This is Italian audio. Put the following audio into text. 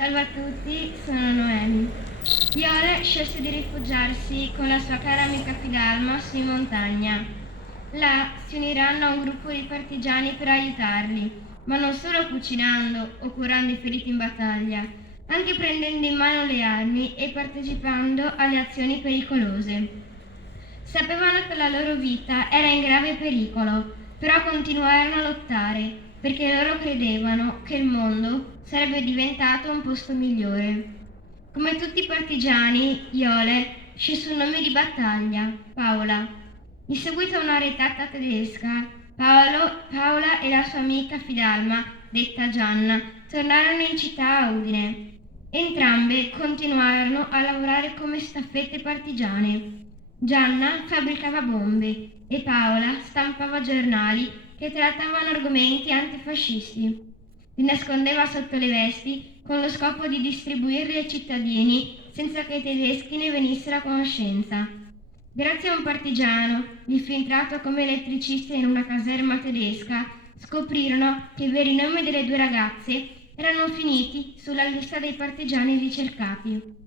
Salve a tutti, sono Noemi. Iole scelse di rifugiarsi con la sua cara amica Fidalmos in montagna. Là si uniranno a un gruppo di partigiani per aiutarli, ma non solo cucinando o curando i feriti in battaglia, anche prendendo in mano le armi e partecipando alle azioni pericolose. Sapevano che la loro vita era in grave pericolo, però continuarono a lottare perché loro credevano che il mondo sarebbe diventato un posto migliore. Come tutti i partigiani, Iole scelse un nome di battaglia, Paola. In seguito a una retata tedesca, Paola e la sua amica Fidalma, detta Gianna, tornarono in città a Udine. Entrambe continuarono a lavorare come staffette partigiane. Gianna fabbricava bombe e Paola stampava giornali che trattavano argomenti antifascisti. Li nascondeva sotto le vesti con lo scopo di distribuirli ai cittadini senza che i tedeschi ne venissero a conoscenza. Grazie a un partigiano, infiltrato come elettricista in una caserma tedesca, scoprirono che i veri nomi delle due ragazze erano finiti sulla lista dei partigiani ricercati.